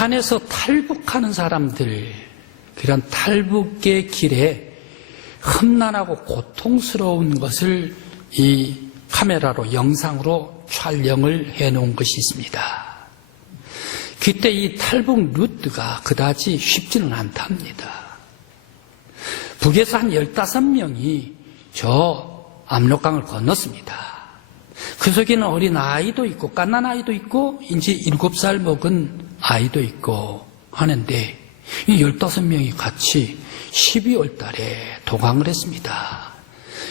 북한에서 탈북하는 사람들, 그런 탈북의 길에 험난하고 고통스러운 것을 이 카메라로, 영상으로 촬영을 해놓은 것이 있습니다. 그때 이 탈북 루트가 그다지 쉽지는 않답니다. 북에서 한 15명이 저 압록강을 건넜습니다. 그 속에는 어린 아이도 있고 갓난 아이도 있고 이제 7살 먹은 아이도 있고 하는데 이 15명이 같이 12월 달에 도강을 했습니다.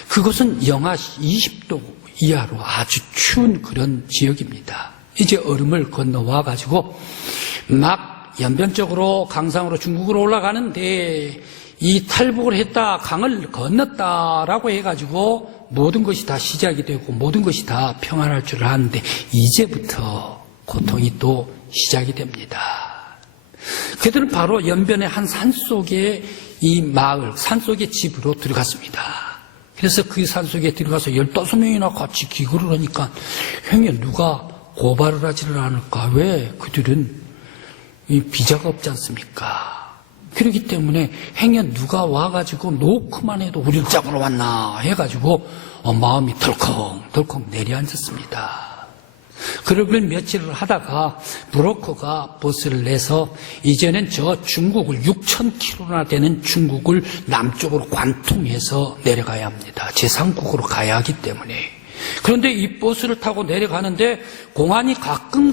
그것은 영하 20도 이하로 아주 추운 그런 지역입니다. 이제 얼음을 건너와 가지고 막 연변적으로 강상으로 중국으로 올라가는데 이 탈북을 했다, 강을 건넜다라고 해가지고 모든 것이 다 시작이 되고 모든 것이 다 평안할 줄 아는데 이제부터 고통이 또 시작이 됩니다. 그들은 바로 연변의 한 산속의 이 마을, 산속의 집으로 들어갔습니다. 그래서 그 산속에 들어가서 15명이나 같이 기거를 하니까 형님 누가 고발을 하지를 않을까? 왜? 그들은 이 비자가 없지 않습니까? 그렇기 때문에 행여 누가 와가지고 놓고만 해도 우리를 잡으러 왔나 해가지고 마음이 덜컹덜컹 내려앉았습니다. 그러길 며칠을 하다가 브로커가 버스를 내서 이제는 저 중국을 6,000km나 되는 중국을 남쪽으로 관통해서 내려가야 합니다. 제3국으로 가야 하기 때문에. 그런데 이 버스를 타고 내려가는데 공안이 가끔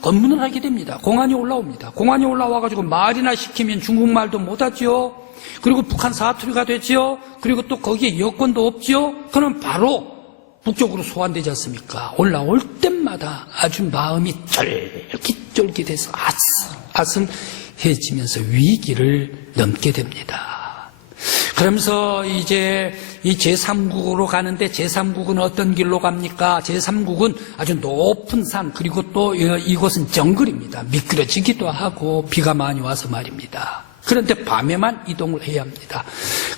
검문을 하게 됩니다. 공안이 올라옵니다. 공안이 올라와가지고 말이나 시키면 중국말도 못하지요. 그리고 북한 사투리가 되지요. 그리고 또 거기에 여권도 없지요. 그럼 바로 북쪽으로 소환되지 않습니까? 올라올 때마다 아주 마음이 쫄깃쫄깃해서 아슴아슴해지면서 위기를 넘게 됩니다. 그러면서 이제 이 제3국으로 가는데 제3국은 어떤 길로 갑니까? 제3국은 아주 높은 산, 그리고 또 이곳은 정글입니다. 미끄러지기도 하고 비가 많이 와서 말입니다. 그런데 밤에만 이동을 해야 합니다.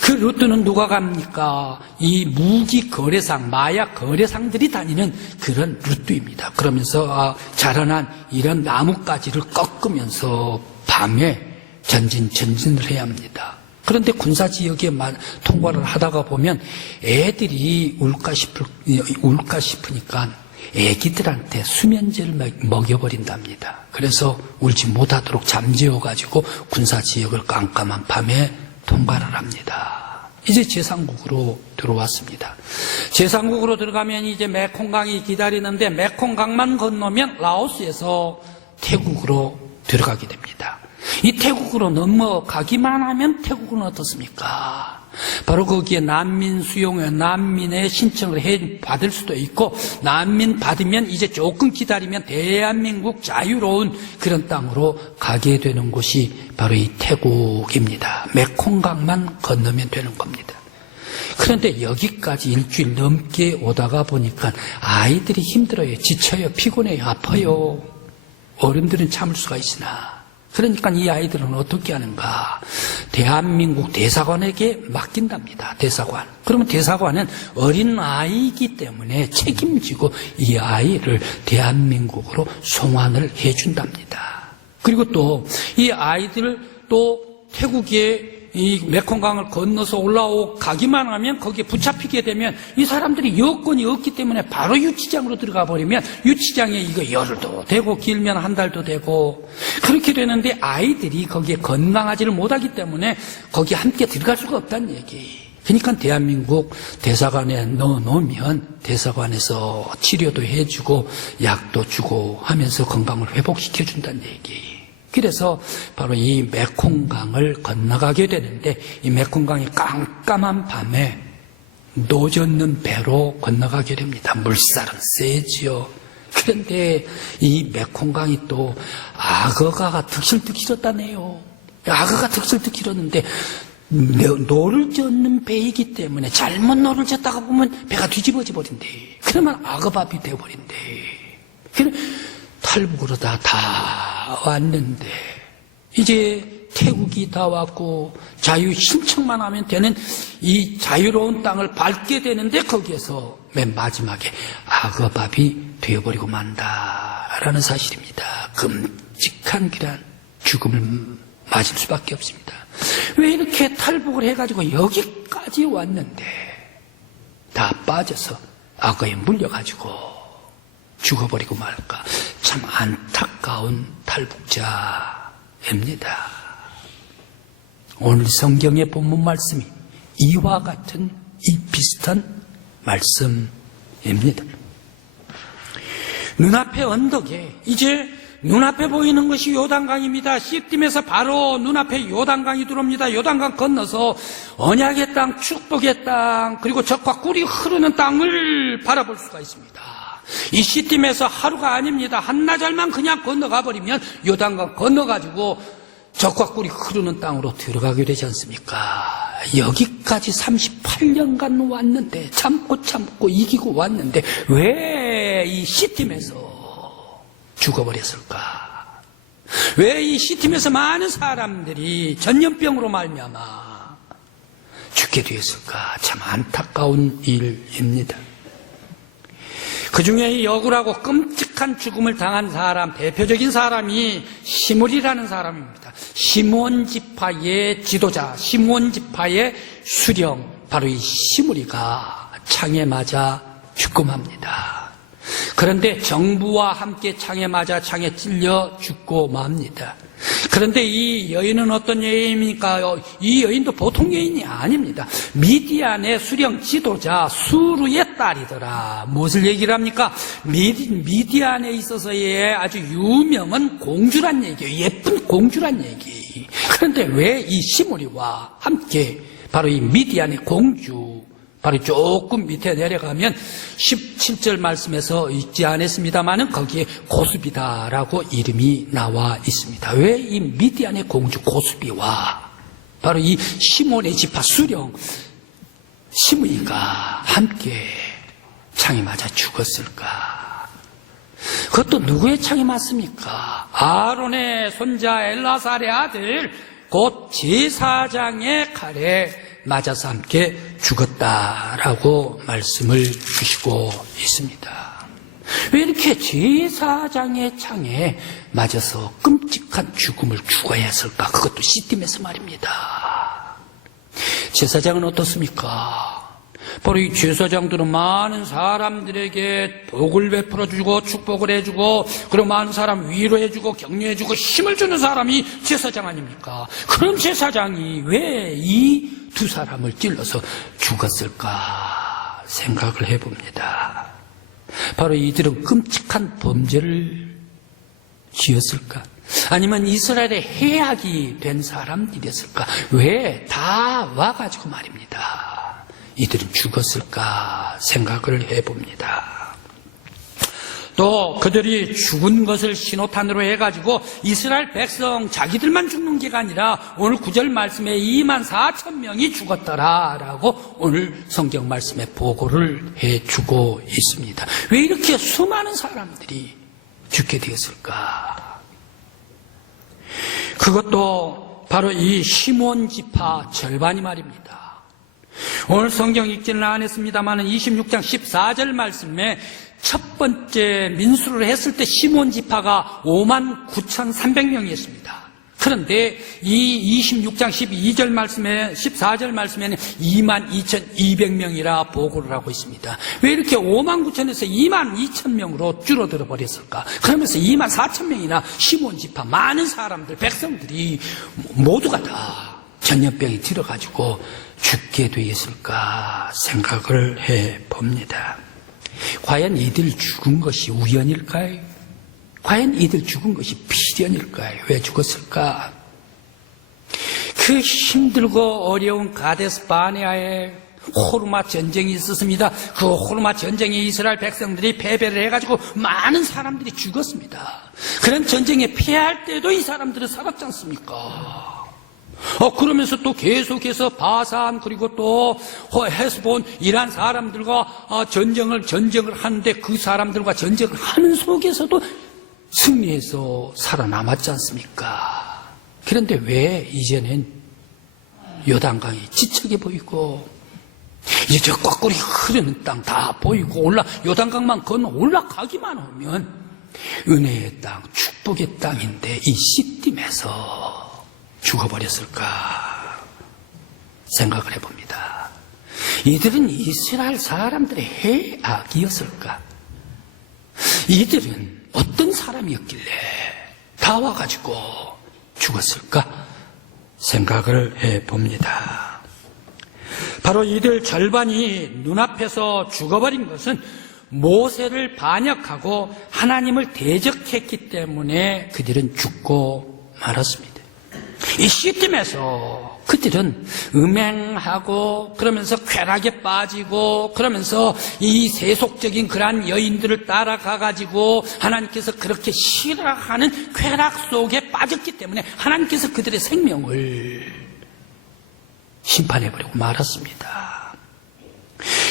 그 루트는 누가 갑니까? 이 무기 거래상, 마약 거래상들이 다니는 그런 루트입니다. 그러면서 자라난 이런 나뭇가지를 꺾으면서 밤에 전진을 해야 합니다. 그런데 군사지역에 통과를 하다가 보면 애들이 울까 싶으니까 애기들한테 수면제를 먹여버린답니다. 그래서 울지 못하도록 잠재워가지고 군사지역을 깜깜한 밤에 통과를 합니다. 이제 제3국으로 들어왔습니다. 제3국으로 들어가면 이제 메콩강이 기다리는데 메콩강만 건너면 라오스에서 태국으로 들어가게 됩니다. 이 태국으로 넘어가기만 하면 태국은 어떻습니까? 바로 거기에 난민 수용회, 난민의 신청을 받을 수도 있고, 난민 받으면 이제 조금 기다리면 대한민국 자유로운 그런 땅으로 가게 되는 곳이 바로 이 태국입니다. 메콩강만 건너면 되는 겁니다. 그런데 여기까지 일주일 넘게 오다가 보니까 아이들이 힘들어요. 지쳐요. 피곤해요. 아파요. 어른들은 참을 수가 있으나 그러니까 이 아이들은 어떻게 하는가? 대한민국 대사관에게 맡긴답니다. 대사관. 그러면 대사관은 어린 아이이기 때문에 책임지고 이 아이를 대한민국으로 송환을 해준답니다. 그리고 또 이 아이들을 또 태국에 이 메콩강을 건너서 올라가기만 하면 거기에 붙잡히게 되면 이 사람들이 여건이 없기 때문에 바로 유치장으로 들어가 버리면 유치장에 이거 열흘도 되고 길면 한 달도 되고 그렇게 되는데 아이들이 거기에 건강하지를 못하기 때문에 거기에 함께 들어갈 수가 없다는 얘기. 그러니까 대한민국 대사관에 넣어놓으면 대사관에서 치료도 해주고 약도 주고 하면서 건강을 회복시켜준다는 얘기. 그래서 바로 이 메콩강을 건너가게 되는데 이 메콩강이 깜깜한 밤에 노젓는 배로 건너가게 됩니다. 물살은 세지요. 그런데 이 메콩강이 또 악어가 득실득실했다네요. 악어가 득실득실했는데 노를 젓는 배이기 때문에 잘못 노를 젓다가 보면 배가 뒤집어져 버린대. 그러면 악어밥이 되어버린대. 탈북으로 다 왔는데 이제 태국이 다 왔고 자유 신청만 하면 되는 이 자유로운 땅을 밟게 되는데 거기에서 맨 마지막에 악어밥이 되어버리고 만다라는 사실입니다. 끔찍한 그런 죽음을 맞을 수밖에 없습니다. 왜 이렇게 탈북을 해가지고 여기까지 왔는데 다 빠져서 악어에 물려가지고 죽어버리고 말까. 참 안타까운 탈북자입니다. 오늘 성경의 본문 말씀이 이와 같은 이 비슷한 말씀입니다. 눈앞의 언덕에 이제 눈앞에 보이는 것이 요단강입니다. 시딤에서 바로 눈앞에 요단강이 들어옵니다. 요단강 건너서 언약의 땅, 축복의 땅, 그리고 적과 꿀이 흐르는 땅을 바라볼 수가 있습니다. 이 시딤에서 하루가 아닙니다. 한나절만 그냥 건너가 버리면 요단강 건너가지고 적과 꿀이 흐르는 땅으로 들어가게 되지 않습니까? 여기까지 38년간 왔는데 참고 이기고 왔는데 왜 이 시딤에서 죽어버렸을까? 왜 이 시딤에서 많은 사람들이 전염병으로 말미암아 죽게 되었을까? 참 안타까운 일입니다. 그 중에 이 억울하고 끔찍한 죽음을 당한 사람, 대표적인 사람이 시므리라는 사람입니다. 시므온 지파의 지도자, 시므온 지파의 수령, 바로 이 시므리가 창에 맞아 죽고 맙니다. 그런데 정부와 함께 창에 맞아 창에 찔려 죽고 맙니다. 그런데 이 여인은 어떤 여인입니까? 이 여인도 보통 여인이 아닙니다. 미디안의 수령 지도자 수르의 딸이더라. 무엇을 얘기를 합니까? 미디안에 있어서의 아주 유명한 공주란 얘기예요. 예쁜 공주란 얘기. 그런데 왜 이 시므리와 함께 바로 이 미디안의 공주, 바로 조금 밑에 내려가면 17절 말씀에서 있지 않았습니다만은 거기에 고수비다라고 이름이 나와 있습니다. 왜 이 미디안의 공주 고수비와 바로 이 시몬의 지파 수령 시므이가 함께 창에 맞아 죽었을까? 그것도 누구의 창에 맞습니까? 아론의 손자 엘라살의 아들 곧 제사장의 칼에 맞아서 함께 죽었다라고 말씀을 주시고 있습니다. 왜 이렇게 제사장의 창에 맞아서 끔찍한 죽음을 죽어야 했을까? 그것도 시딤에서 말입니다. 제사장은 어떻습니까? 바로 이 제사장들은 많은 사람들에게 복을 베풀어주고 축복을 해주고 그리고 많은 사람 위로해주고 격려해주고 힘을 주는 사람이 제사장 아닙니까? 그럼 제사장이 왜 이 두 사람을 찔러서 죽었을까 생각을 해봅니다. 바로 이들은 끔찍한 범죄를 지었을까? 아니면 이스라엘의 해악이 된 사람들이었을까? 왜 다 와가지고 말입니다. 이들은 죽었을까 생각을 해봅니다. 또 그들이 죽은 것을 신호탄으로 해가지고 이스라엘 백성 자기들만 죽는 게 아니라 오늘 9절 말씀에 24,000명이 죽었더라라고 오늘 성경 말씀에 보고를 해주고 있습니다. 왜 이렇게 수많은 사람들이 죽게 되었을까? 그것도 바로 이 시몬 지파 절반이 말입니다. 오늘 성경 읽지는 않았습니다만 26장 14절 말씀에 첫 번째 민수를 했을 때 시몬 지파가 59,300명이었습니다. 그런데 이 26장 12절 말씀에 14절 말씀에는 22,200명이라 보고를 하고 있습니다. 왜 이렇게 59,000에서 22,000명으로 줄어들어 버렸을까? 그러면서 24,000명이나 시몬 지파 많은 사람들 백성들이 모두가 다 전염병이 들어가지고 죽게 되었을까 생각을 해봅니다. 과연 이들 죽은 것이 우연일까요? 과연 이들 죽은 것이 필연일까요? 왜 죽었을까? 그 힘들고 어려운 가데스 바네아에 호르마 전쟁이 있었습니다. 그 호르마 전쟁에 이스라엘 백성들이 패배를 해가지고 많은 사람들이 죽었습니다. 그런 전쟁에 패할 때도 이 사람들은 살았지 않습니까? 그러면서 또 계속해서 바산 그리고 또 헤스본 이란 사람들과 전쟁을 하는데 그 사람들과 전쟁을 하는 속에서도 승리해서 살아남았지 않습니까? 그런데 왜 이제는 요단강이 지척해 보이고 이제 적과 꿀이 흐르는 땅 다 보이고 요단강만 건너 올라가기만 하면 은혜의 땅, 축복의 땅인데 이 시딤에서 죽어버렸을까 생각을 해봅니다. 이들은 이스라엘 사람들의 해악이었을까? 이들은 어떤 사람이었길래 다 와가지고 죽었을까 생각을 해봅니다. 바로 이들 절반이 눈앞에서 죽어버린 것은 모세를 반역하고 하나님을 대적했기 때문에 그들은 죽고 말았습니다. 이 시딤에서 그들은 음행하고 그러면서 쾌락에 빠지고 그러면서 이 세속적인 그러한 여인들을 따라가가지고 하나님께서 그렇게 싫어하는 쾌락 속에 빠졌기 때문에 하나님께서 그들의 생명을 심판해버리고 말았습니다.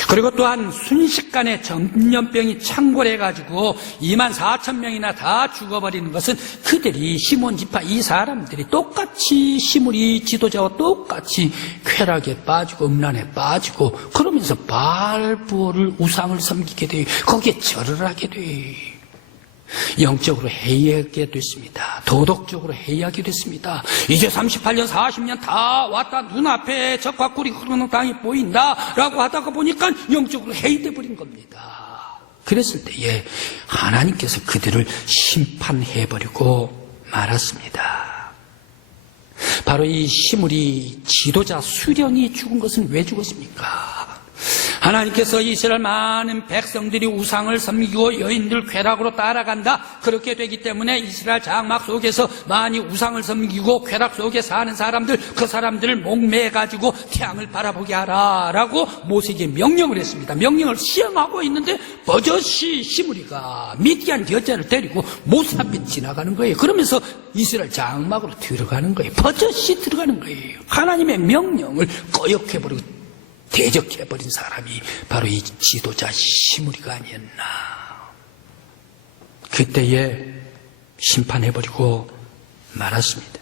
그리고 또한 순식간에 전염병이 창궐해가지고 24,000명이나 다 죽어버리는 것은 그들이 시몬 지파 이 사람들이 똑같이 시므리 지도자와 똑같이 쾌락에 빠지고 음란에 빠지고 그러면서 바알부어를 우상을 섬기게 돼요. 거기에 절을 하게 돼요. 영적으로 해이하게 됐습니다. 도덕적으로 해이하게 됐습니다. 이제 38년 40년 다 왔다 눈앞에 적과 꿀이 흐르는 땅이 보인다 라고 하다가 보니까 영적으로 해이돼 버린 겁니다. 그랬을 때에 하나님께서 그들을 심판해버리고 말았습니다. 바로 이 시므리 지도자 수령이 죽은 것은 왜 죽었습니까? 하나님께서 이스라엘 많은 백성들이 우상을 섬기고 여인들 쾌락으로 따라간다. 그렇게 되기 때문에 이스라엘 장막 속에서 많이 우상을 섬기고 쾌락 속에 사는 사람들, 그 사람들을 목매가지고 태양을 바라보게 하라 라고 모세에게 명령을 했습니다. 명령을 시행하고 있는데 버젓이 시므리가 미디안 여자를 데리고 모세 앞에 지나가는 거예요. 그러면서 이스라엘 장막으로 들어가는 거예요. 버젓이 들어가는 거예요. 하나님의 명령을 거역해버리고 대적해버린 사람이 바로 이 지도자 시므리가 아니었나. 그때에 심판해버리고 말았습니다.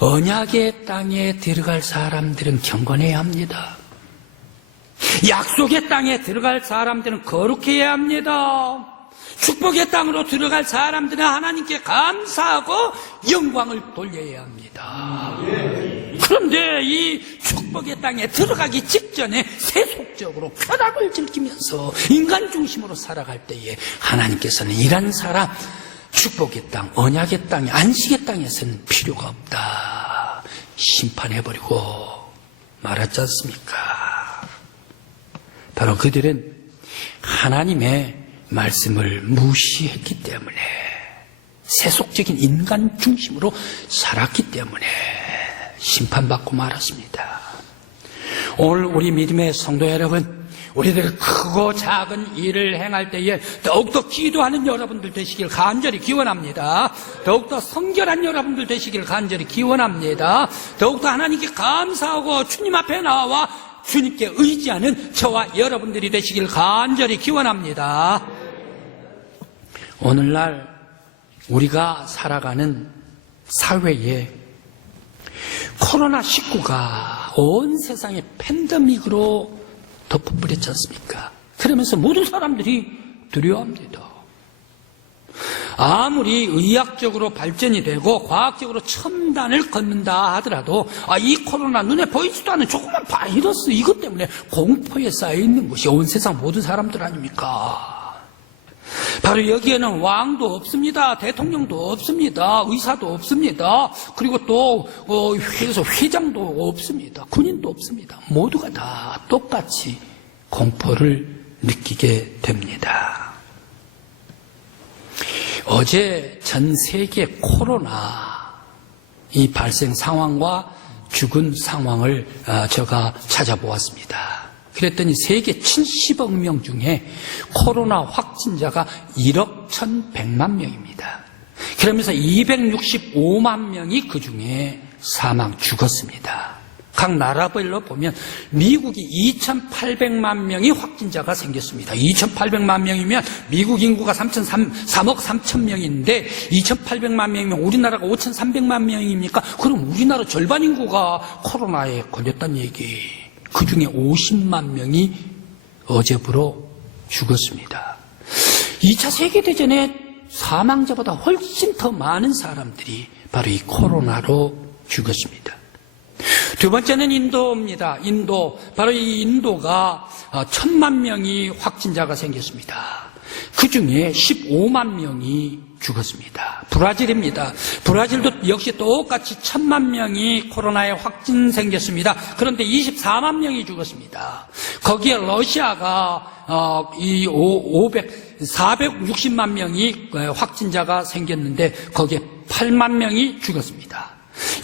언약의 땅에 들어갈 사람들은 경건해야 합니다. 약속의 땅에 들어갈 사람들은 거룩해야 합니다. 축복의 땅으로 들어갈 사람들은 하나님께 감사하고 영광을 돌려야 합니다. 그런데 이 축복의 땅에 들어가기 직전에 세속적으로 쾌락을 즐기면서 인간 중심으로 살아갈 때에 하나님께서는 이런 사람 축복의 땅, 언약의 땅, 안식의 땅에서는 필요가 없다 심판해버리고 말았지 않습니까? 바로 그들은 하나님의 말씀을 무시했기 때문에 세속적인 인간 중심으로 살았기 때문에 심판받고 말았습니다. 오늘 우리 믿음의 성도 여러분, 우리들 크고 작은 일을 행할 때에 더욱더 기도하는 여러분들 되시길 간절히 기원합니다. 더욱더 성결한 여러분들 되시길 간절히 기원합니다. 더욱더 하나님께 감사하고 주님 앞에 나와 주님께 의지하는 저와 여러분들이 되시길 간절히 기원합니다. 오늘날 우리가 살아가는 사회에 코로나19가 온 세상에 팬데믹으로 덮어버렸지 않습니까? 그러면서 모든 사람들이 두려워합니다. 아무리 의학적으로 발전이 되고 과학적으로 첨단을 걷는다 하더라도 이 코로나 눈에 보이지도 않는 조그만 바이러스 이것 때문에 공포에 쌓여있는 것이 온 세상 모든 사람들 아닙니까? 바로 여기에는 왕도 없습니다. 대통령도 없습니다. 의사도 없습니다. 그리고 또 회장도 없습니다. 군인도 없습니다. 모두가 다 똑같이 공포를 느끼게 됩니다. 어제 전 세계 코로나 이 발생 상황과 죽은 상황을 제가 찾아보았습니다. 그랬더니 세계 70억 명 중에 코로나 확진자가 1억 1,100만 명입니다. 그러면서 265만 명이 그 중에 죽었습니다. 각 나라별로 보면 미국이 2,800만 명이 확진자가 생겼습니다. 2,800만 명이면 미국 인구가 3억 3천 명인데 2,800만 명이면 우리나라가 5,300만 명입니까? 그럼 우리나라 절반 인구가 코로나에 걸렸다는 얘기. 그 중에 50만 명이 어제부로 죽었습니다. 2차 세계대전에 사망자보다 훨씬 더 많은 사람들이 바로 이 코로나로 죽었습니다. 두 번째는 인도입니다. 인도. 바로 이 인도가 1,000만 명이 확진자가 생겼습니다. 그 중에 15만 명이 죽었습니다. 브라질입니다. 브라질도 역시 똑같이 1,000만 명이 코로나에 확진 생겼습니다. 그런데 24만 명이 죽었습니다. 거기에 러시아가 460만 명이 확진자가 생겼는데 거기에 8만 명이 죽었습니다.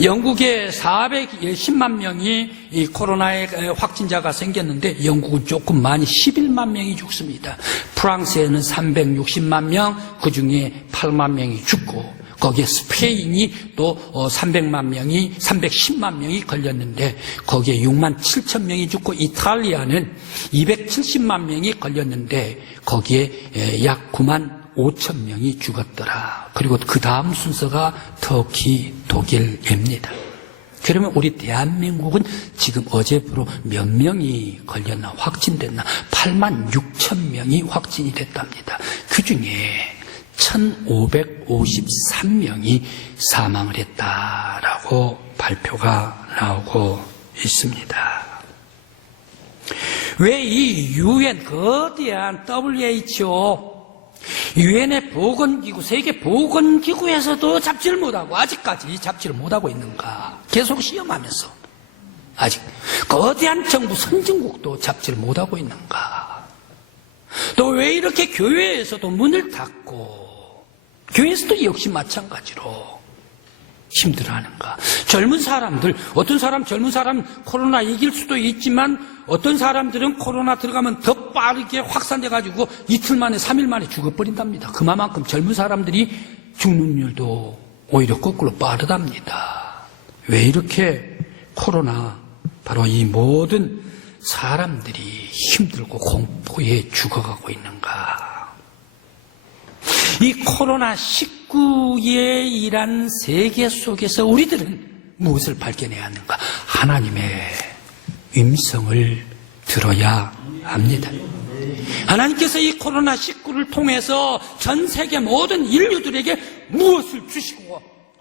영국에 410만 명이 이 코로나에 확진자가 생겼는데 영국은 조금 많이 11만 명이 죽습니다. 프랑스에는 360만 명, 그 중에 8만 명이 죽고 거기에 스페인이 또 310만 명이 걸렸는데 거기에 6만 7천 명이 죽고 이탈리아는 270만 명이 걸렸는데 거기에 약 9만 5천 명이 죽었더라. 그리고 그 다음 순서가 터키, 독일입니다. 그러면 우리 대한민국은 지금 어제부로 몇 명이 걸렸나 확진됐나? 8만 6천 명이 확진이 됐답니다. 그 중에 1,553명이 사망을 했다라고 발표가 나오고 있습니다. 왜 이 UN 거대한 WHO 유엔의 보건기구, 세계보건기구에서도 잡지를 못하고 아직까지 잡지를 못하고 있는가? 계속 시험하면서 아직 거대한 정부 선진국도 잡지를 못하고 있는가? 또 왜 이렇게 교회에서도 문을 닫고 교회에서도 역시 마찬가지로 힘들어하는가? 젊은 사람들, 젊은 사람 코로나 이길 수도 있지만 어떤 사람들은 코로나 들어가면 더 빠르게 확산돼가지고 이틀 만에 3일 만에 죽어버린답니다. 그만큼 젊은 사람들이 죽는 율도 오히려 거꾸로 빠르답니다. 왜 이렇게 코로나, 바로 이 모든 사람들이 힘들고 공포에 죽어가고 있는가? 이 코로나19의 이란 세계 속에서 우리들은 무엇을 발견해야 하는가? 하나님의 음성을 들어야 합니다. 하나님께서 이 코로나19를 통해서 전 세계 모든 인류들에게 무엇을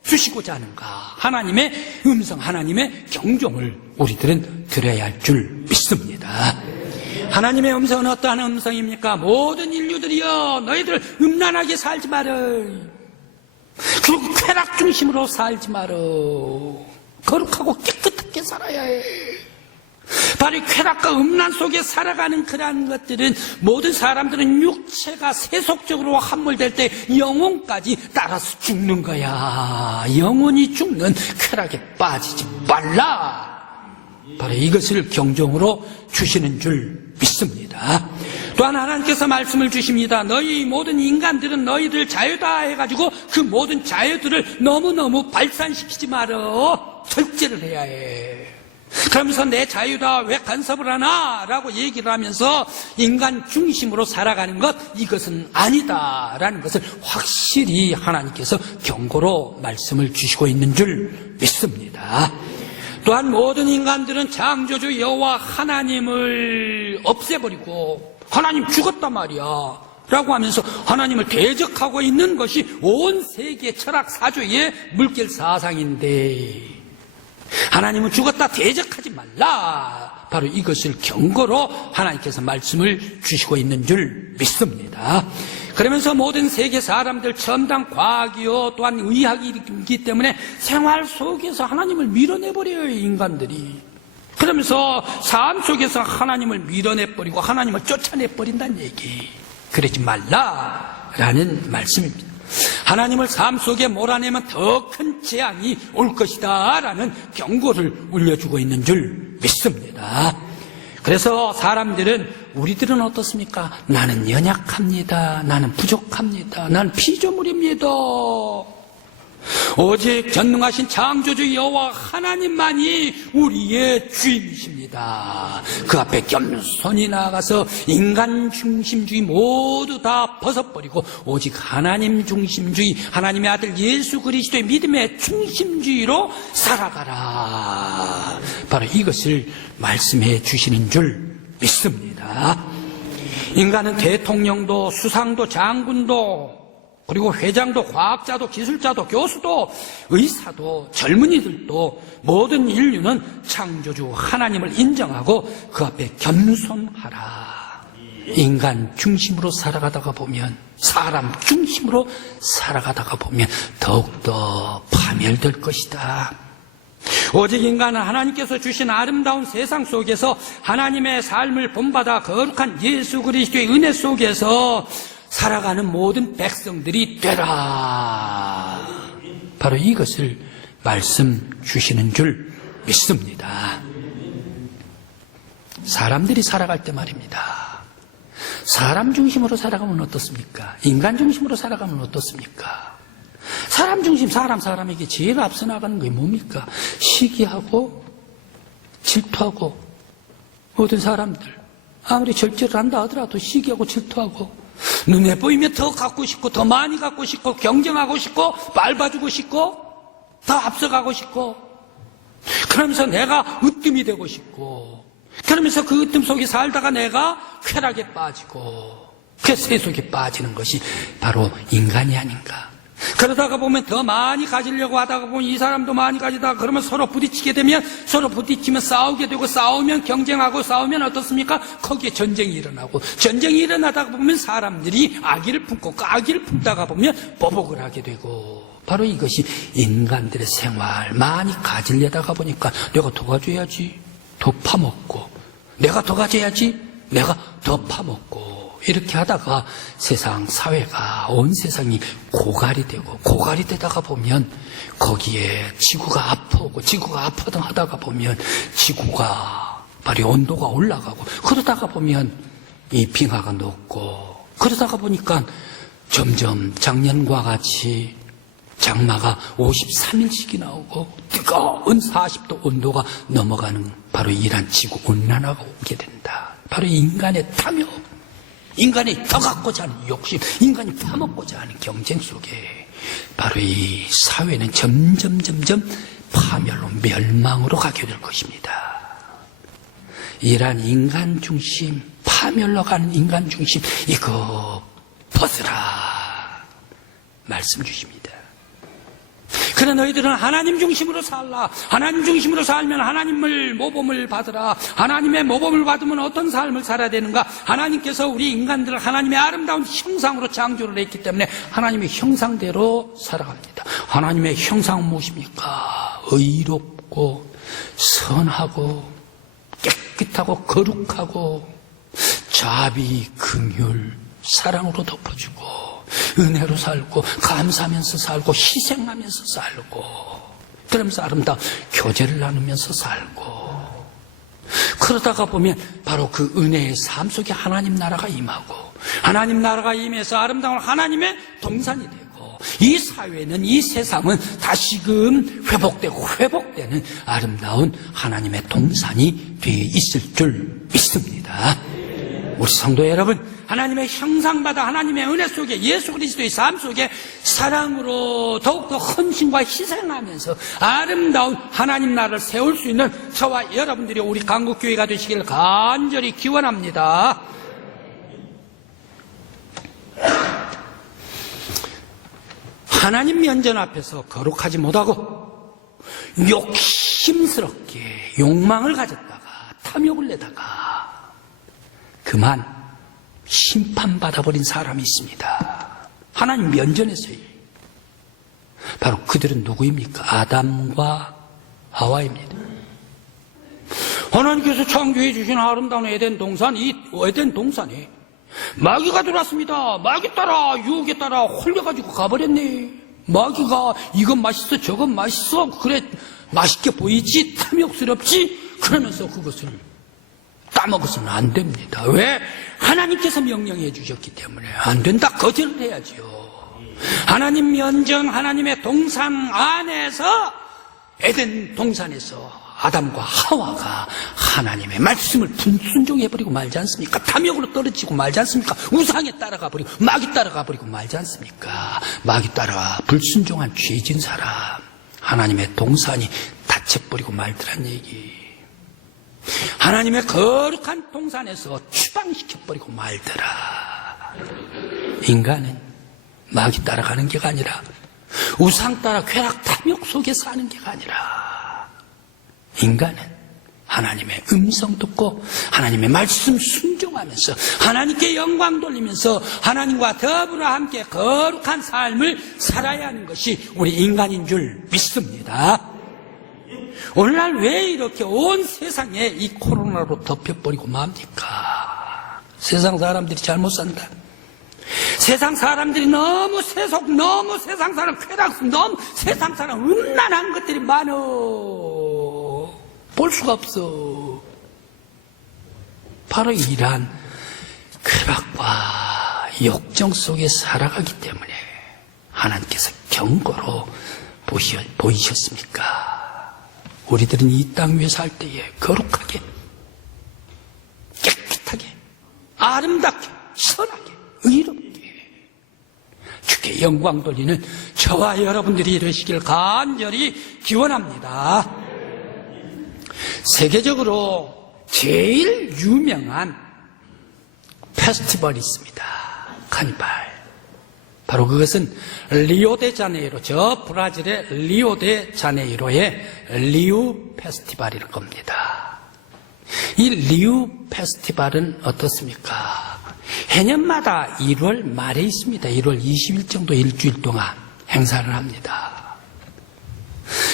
주시고자 하는가? 하나님의 음성, 하나님의 경종을 우리들은 들어야 할 줄 믿습니다. 하나님의 음성은 어떠한 음성입니까? 모든 인류들이여, 너희들 음란하게 살지 마라. 그리고 쾌락 중심으로 살지 마라. 거룩하고 깨끗하게 살아야 해. 바로 쾌락과 음란 속에 살아가는 그러한 것들은 모든 사람들은 육체가 세속적으로 함몰될 때 영혼까지 따라서 죽는 거야. 영혼이 죽는 쾌락에 빠지지 말라. 바로 이것을 경종으로 주시는 줄 믿습니다. 또한 하나님께서 말씀을 주십니다. 너희 모든 인간들은 너희들 자유다 해가지고 그 모든 자유들을 너무너무 발산시키지 말어. 절제를 해야 해. 그러면서 내 자유다 왜 간섭을 하나? 라고 얘기를 하면서 인간 중심으로 살아가는 것, 이것은 아니다 라는 것을 확실히 하나님께서 경고로 말씀을 주시고 있는 줄 믿습니다. 또한 모든 인간들은 창조주 여호와 하나님을 없애버리고 하나님 죽었단 말이야 라고 하면서 하나님을 대적하고 있는 것이 온 세계 철학 사조의 물결 사상인데, 하나님은 죽었다 대적하지 말라. 바로 이것을 경고로 하나님께서 말씀을 주시고 있는 줄 믿습니다. 그러면서 모든 세계 사람들 첨단 과학이요 또한 의학이기 때문에 생활 속에서 하나님을 밀어내버려요, 인간들이. 그러면서 삶 속에서 하나님을 밀어내버리고 하나님을 쫓아내버린다는 얘기. 그러지 말라라는 말씀입니다. 하나님을 삶 속에 몰아내면 더 큰 재앙이 올 것이다 라는 경고를 울려주고 있는 줄 믿습니다. 그래서 사람들은, 우리들은 어떻습니까? 나는 연약합니다. 나는 부족합니다. 나는 피조물입니다. 오직 전능하신 창조주 여호와 하나님만이 우리의 주인이십니다. 그 앞에 겸손히 나아가서 인간 중심주의 모두 다 벗어버리고 오직 하나님 중심주의, 하나님의 아들 예수 그리스도의 믿음의 중심주의로 살아가라. 바로 이것을 말씀해 주시는 줄 믿습니다. 인간은 대통령도 수상도 장군도 그리고 회장도 과학자도 기술자도 교수도 의사도 젊은이들도 모든 인류는 창조주 하나님을 인정하고 그 앞에 겸손하라. 인간 중심으로 살아가다가 보면, 사람 중심으로 살아가다가 보면 더욱더 파멸될 것이다. 오직 인간은 하나님께서 주신 아름다운 세상 속에서 하나님의 삶을 본받아 거룩한 예수 그리스도의 은혜 속에서 살아가는 모든 백성들이 되라. 바로 이것을 말씀 주시는 줄 믿습니다. 사람들이 살아갈 때 말입니다. 사람 중심으로 살아가면 어떻습니까? 인간 중심으로 살아가면 어떻습니까? 사람 중심, 사람에게 제일 앞서 나가는 게 뭡니까? 시기하고 질투하고, 모든 사람들 아무리 절제를 한다 하더라도 시기하고 질투하고, 눈에 보이면 더 갖고 싶고, 더 많이 갖고 싶고, 경쟁하고 싶고, 밟아주고 싶고, 더 앞서가고 싶고, 그러면서 내가 으뜸이 되고 싶고, 그러면서 그 으뜸 속에 살다가 내가 쾌락에 빠지고, 그 세속에 빠지는 것이 바로 인간이 아닌가. 그러다가 보면 더 많이 가지려고 하다가 보면 이 사람도 많이 가지다가 그러면 서로 부딪히게 되면, 서로 부딪히면 싸우게 되고, 싸우면 경쟁하고, 싸우면 어떻습니까? 거기에 전쟁이 일어나고, 전쟁이 일어나다가 보면 사람들이 악의를 품고, 그 악의를 품다가 보면 보복을 하게 되고, 바로 이것이 인간들의 생활. 많이 가지려다가 보니까 내가 더 가져야지, 더 파먹고, 내가 더 가져야지, 내가 더 파먹고, 이렇게 하다가 세상, 사회가, 온 세상이 고갈이 되고, 고갈이 되다가 보면 거기에 지구가 아프고, 지구가 아프다 하다가 보면 지구가, 바로 온도가 올라가고, 그러다가 보면 이 빙하가 녹고, 그러다가 보니까 점점 작년과 같이 장마가 53일씩이 나오고, 뜨거운 40도 온도가 넘어가는 바로 이러한 지구 온난화가 오게 된다. 바로 인간의 탐욕, 인간이 더 갖고자 하는 욕심, 인간이 파먹고자 하는 경쟁 속에 바로 이 사회는 점점 파멸로, 멸망으로 가게 될 것입니다. 이러한 인간 중심, 파멸로 가는 인간 중심, 이거 벗으라 말씀 주십니다. 그러나 너희들은 하나님 중심으로 살라. 하나님 중심으로 살면 하나님을 모범을 받으라. 하나님의 모범을 받으면 어떤 삶을 살아야 되는가? 하나님께서 우리 인간들을 하나님의 아름다운 형상으로 창조를 했기 때문에 하나님의 형상대로 살아갑니다. 하나님의 형상은 무엇입니까? 의롭고 선하고 깨끗하고 거룩하고 자비, 긍휼, 사랑으로 덮어주고 은혜로 살고 감사하면서 살고 희생하면서 살고, 그러면서 아름다운 교제를 나누면서 살고, 그러다가 보면 바로 그 은혜의 삶 속에 하나님 나라가 임하고, 하나님 나라가 임해서 아름다운 하나님의 동산이 되고, 이 사회는, 이 세상은 다시금 회복되는 아름다운 하나님의 동산이 되어 있을 줄 믿습니다. 우리 성도 여러분, 하나님의 형상받아 하나님의 은혜 속에, 예수 그리스도의 삶 속에 사랑으로 더욱더 헌신과 희생하면서 아름다운 하나님 나라를 세울 수 있는 저와 여러분들이 우리 강국교회가 되시길 간절히 기원합니다. 하나님 면전 앞에서 거룩하지 못하고 욕심스럽게 욕망을 가졌다가 탐욕을 내다가 그만 심판받아버린 사람이 있습니다. 하나님 면전에서요. 바로 그들은 누구입니까? 아담과 하와입니다. 하나님께서 창조해 주신 아름다운 에덴 동산, 이 에덴 동산에 마귀가 들어왔습니다. 마귀 따라, 유혹에 따라 홀려가지고 가버렸네. 마귀가 이건 맛있어, 저건 맛있어, 그래 맛있게 보이지, 탐욕스럽지, 그러면서 그것을 따먹어서는 안 됩니다. 왜? 하나님께서 명령해 주셨기 때문에. 안 된다, 거절을 해야죠. 하나님 면전, 하나님의 동산 안에서, 에덴 동산에서 아담과 하와가 하나님의 말씀을 불순종해버리고 말지 않습니까? 탐욕으로 떨어지고 말지 않습니까? 우상에 따라가 버리고, 마귀 따라가 버리고 말지 않습니까? 마귀 따라 불순종한 죄진 사람, 하나님의 동산이 닫혀버리고 말더란 얘기. 하나님의 거룩한 동산에서 추방시켜버리고 말더라. 인간은 마귀 따라가는 게가 아니라 우상 따라 쾌락 탐욕 속에 사는 게가 아니라 인간은 하나님의 음성 듣고 하나님의 말씀 순종하면서 하나님께 영광 돌리면서 하나님과 더불어 함께 거룩한 삶을 살아야 하는 것이 우리 인간인 줄 믿습니다. 오늘날 왜 이렇게 온 세상에 이 코로나로 덮여버리고 맙니까? 세상 사람들이 잘못 산다. 세상 사람들이 너무 세상 사람 쾌락수, 너무 세상 사람 음란한 것들이 많어. 볼 수가 없어. 바로 이러한 쾌락과 욕정 속에 살아가기 때문에 하나님께서 경고로 보이셨습니까? 우리들은 이 땅 위에 살 때에 거룩하게, 깨끗하게, 아름답게, 선하게, 의롭게 주께 영광 돌리는 저와 여러분들이 이러시길 간절히 기원합니다. 세계적으로 제일 유명한 페스티벌이 있습니다. 카니발. 바로 그것은 리오데자네이로, 저 브라질의 리오데자네이로의 리우 페스티벌일 겁니다. 이 리우 페스티벌은 어떻습니까? 해년마다 1월 말에 있습니다. 1월 20일 정도 일주일 동안 행사를 합니다.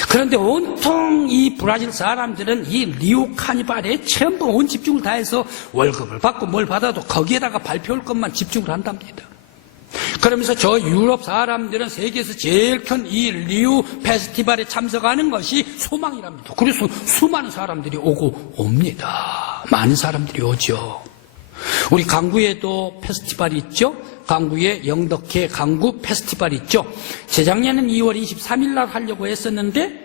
그런데 온통 이 브라질 사람들은 이 리우 카니발에 전부 온 집중을 다해서 월급을 받고 뭘 받아도 거기에다가 발표할 것만 집중을 한답니다. 그러면서 저 유럽 사람들은 세계에서 제일 큰 이 리우 페스티벌에 참석하는 것이 소망이랍니다. 그래서 수많은 사람들이 오고 옵니다. 많은 사람들이 오죠. 우리 강구에도 페스티벌이 있죠. 강구에 영덕회 강구 페스티벌이 있죠. 재작년은 2월 23일 날 하려고 했었는데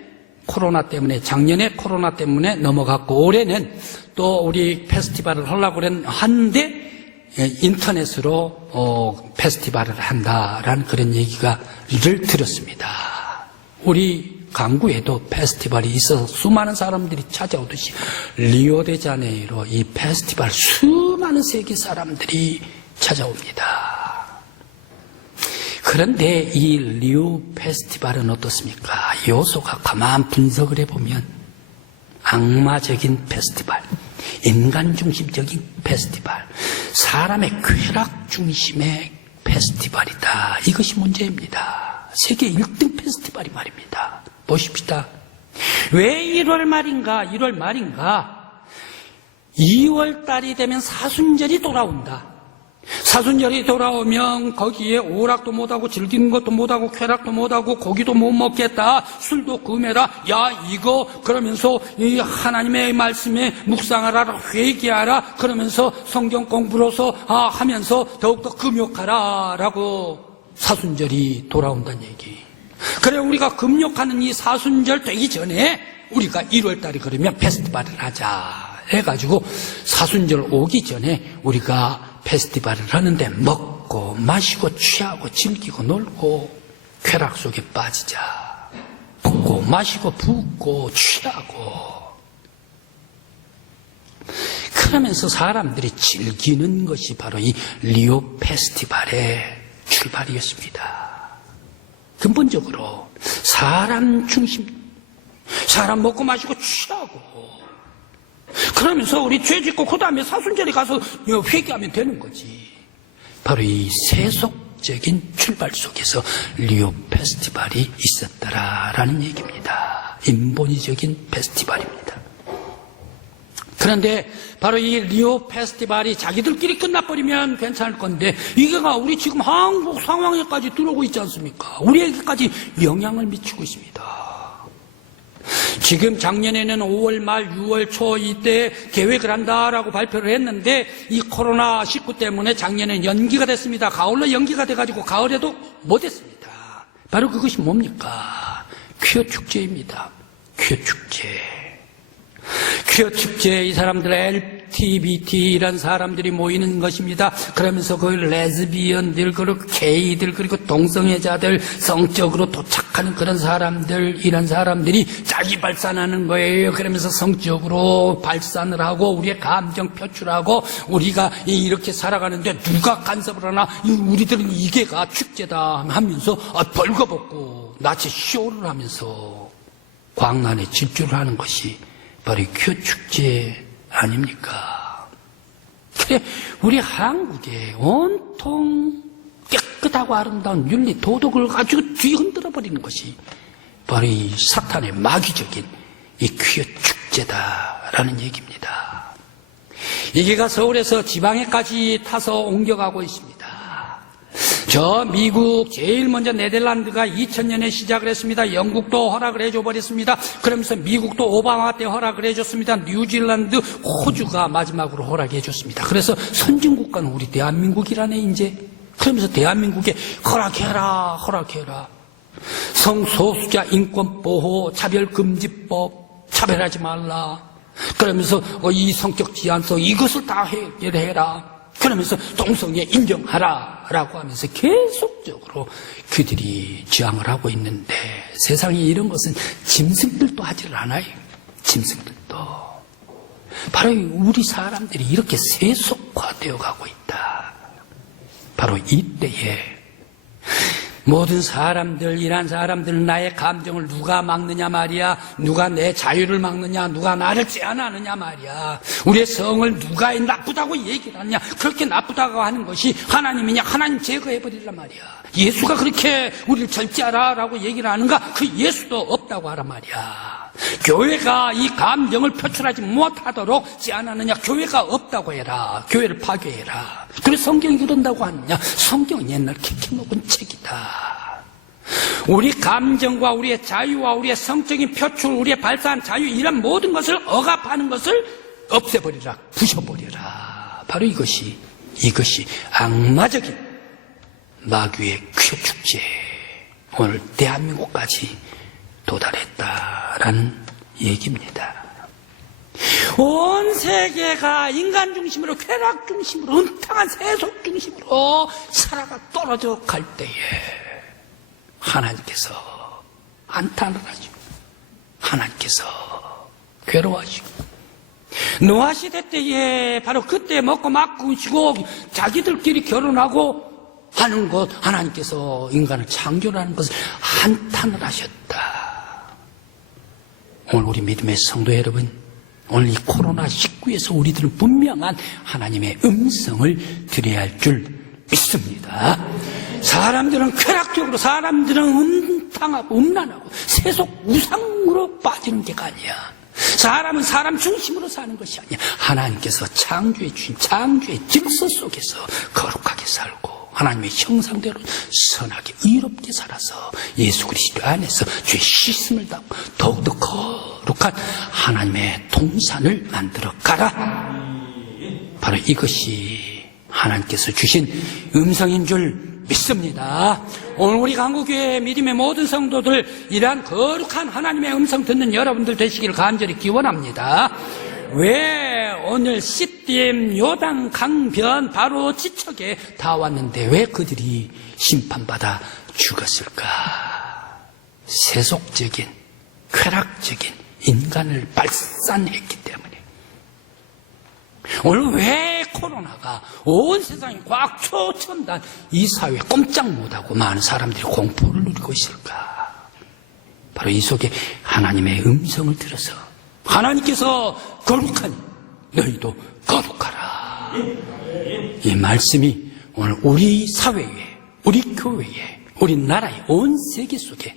작년에 코로나 때문에 넘어갔고, 올해는 또 우리 페스티벌을 하려고 하는데 인터넷으로 페스티벌을 한다라는 그런 얘기를 들었습니다. 우리 강구에도 페스티벌이 있어서 수많은 사람들이 찾아오듯이 리오데자네이로 이 페스티벌 수많은 세계 사람들이 찾아옵니다. 그런데 이 리우 페스티벌은 어떻습니까? 요소가 가만 분석을 해보면 악마적인 페스티벌, 인간 중심적인 페스티벌, 사람의 쾌락 중심의 페스티벌이다. 이것이 문제입니다. 세계 1등 페스티벌이 말입니다. 보십시다. 왜 1월 말인가? 2월 달이 되면 사순절이 돌아온다. 사순절이 돌아오면 거기에 오락도 못하고 즐기는 것도 못하고 쾌락도 못하고 고기도 못 먹겠다, 술도 금해라, 야 이거 그러면서 이 하나님의 말씀에 묵상하라, 회개하라, 그러면서 성경 공부로서 하면서 더욱더 금욕하라 라고 사순절이 돌아온다는 얘기. 그래, 우리가 금욕하는 이 사순절 되기 전에 우리가 1월달에 그러면 페스티벌을 하자 해가지고 사순절 오기 전에 우리가 페스티벌을 하는데 먹고 마시고 취하고 즐기고 놀고 쾌락 속에 빠지자. 먹고 마시고 붓고 취하고 그러면서 사람들이 즐기는 것이 바로 이 리오 페스티벌의 출발이었습니다. 근본적으로 사람 중심, 사람 먹고 마시고 취하고 그러면서 우리 죄 짓고 그 다음에 사순절에 가서 회개하면 되는 거지. 바로 이 세속적인 출발 속에서 리오 페스티벌이 있었다라는 얘기입니다. 인본주의적인 페스티벌입니다. 그런데 바로 이 리오 페스티벌이 자기들끼리 끝나버리면 괜찮을 건데 이게가 우리 지금 한국 상황에까지 들어오고 있지 않습니까? 우리에게까지 영향을 미치고 있습니다. 지금 작년에는 5월 말 6월 초 이때 계획을 한다라고 발표를 했는데 이 코로나19 때문에 작년에 연기가 됐습니다. 가을로 연기가 돼가지고 가을에도 못했습니다. 바로 그것이 뭡니까? 퀴어 축제입니다. 퀴어 축제. 퀴어 축제, 이 사람들 LGBT 이런 사람들이 모이는 것입니다. 그러면서 그 레즈비언들, 그리고 게이들, 그리고 동성애자들, 성적으로 도착하는 그런 사람들, 이런 사람들이 자기 발산하는 거예요. 그러면서 성적으로 발산을 하고 우리의 감정 표출하고 우리가 이렇게 살아가는데 누가 간섭을 하나? 우리들은 이게가 축제다 하면서 벌거벗고 나치 쇼를 하면서 광란에 질주를 하는 것이 바로 큐 축제 아닙니까? 그래, 우리 한국에 온통 깨끗하고 아름다운 윤리, 도덕을 가지고 뒤흔들어 버리는 것이 바로 이 사탄의 마귀적인 이 퀴어 축제다라는 얘기입니다. 이게가 서울에서 지방에까지 타서 옮겨가고 있습니다. 저 미국 제일 먼저 네덜란드가 2000년에 시작을 했습니다. 영국도 허락을 해줘 버렸습니다. 그러면서 미국도 오바마 때 허락을 해줬습니다. 뉴질랜드, 호주가 마지막으로 허락해 줬습니다. 그래서 선진국가는 우리 대한민국이라네 이제. 그러면서 대한민국에 허락해라. 성소수자 인권보호, 차별금지법, 차별하지 말라. 그러면서 이 성적 지향성 이것을 다 해결해라. 그러면서 동성애 인정하라 라고 하면서 계속적으로 그들이 저항을 하고 있는데 세상에 이런 것은 짐승들도 하지를 않아요. 짐승들도. 바로 우리 사람들이 이렇게 세속화되어 가고 있다. 바로 이때에 모든 사람들, 이란 사람들은 나의 감정을 누가 막느냐 말이야. 누가 내 자유를 막느냐. 누가 나를 제한하느냐 말이야. 우리의 성을 누가 나쁘다고 얘기를 하느냐. 그렇게 나쁘다고 하는 것이 하나님이냐. 하나님 제거해버리란 말이야. 예수가 그렇게 우리를 절제하라 라고 얘기를 하는가. 그 예수도 없다고 하란 말이야. 교회가 이 감정을 표출하지 못하도록 제한하느냐. 교회가 없다고 해라. 교회를 파괴해라. 그래서 성경이 그런다고 하느냐. 성경은 옛날 캐캐먹은 책이다. 우리 감정과 우리의 자유와 우리의 성적인 표출, 우리의 발산한 자유, 이런 모든 것을 억압하는 것을 없애버리라. 부셔버려라. 바로 이것이 악마적인 마귀의 퀴어 축제. 오늘 대한민국까지 도달했다라는 얘기입니다. 온 세계가 인간 중심으로, 쾌락 중심으로, 음탕한 세속 중심으로 살아가 떨어져 갈 때에 하나님께서 한탄을 하시고 하나님께서 괴로워하시고 노아 시대 때에 바로 그때 먹고 맞고 쉬고 자기들끼리 결혼하고 하는 것, 하나님께서 인간을 창조하는 것을 한탄을 하셨다. 오늘 우리 믿음의 성도 여러분, 오늘 이 코로나19에서 우리들은 분명한 하나님의 음성을 들어야 할 줄 믿습니다. 사람들은 쾌락적으로, 사람들은 음탕하고 음란하고 세속 우상으로 빠지는 게가 아니야. 사람은 사람 중심으로 사는 것이 아니야. 하나님께서 창조의 주인, 창조의 질서 속에서 거룩하게 살고 하나님의 형상대로 선하게 의롭게 살아서 예수 그리스도 안에서 죄 씻음을 받고 더욱더 거룩한 하나님의 동산을 만들어 가라. 바로 이것이 하나님께서 주신 음성인 줄 믿습니다. 오늘 우리 강구교회 믿음의 모든 성도들, 이러한 거룩한 하나님의 음성 듣는 여러분들 되시길 간절히 기원합니다. 왜 오늘 시딤, 요단, 강변 바로 지척에 다 왔는데 왜 그들이 심판받아 죽었을까? 세속적인, 쾌락적인 인간을 발산했기 때문에. 오늘 왜 코로나가 온 세상에 꽉 초천단 이 사회에 꼼짝 못하고 많은 사람들이 공포를 누리고 있을까? 바로 이 속에 하나님의 음성을 들어서 하나님께서 거룩하니 너희도 거룩하라. 이 말씀이 오늘 우리 사회에, 우리 교회에, 우리 나라의 온 세계 속에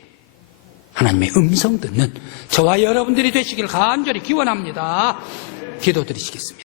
하나님의 음성 듣는 저와 여러분들이 되시길 간절히 기원합니다. 기도드리시겠습니다.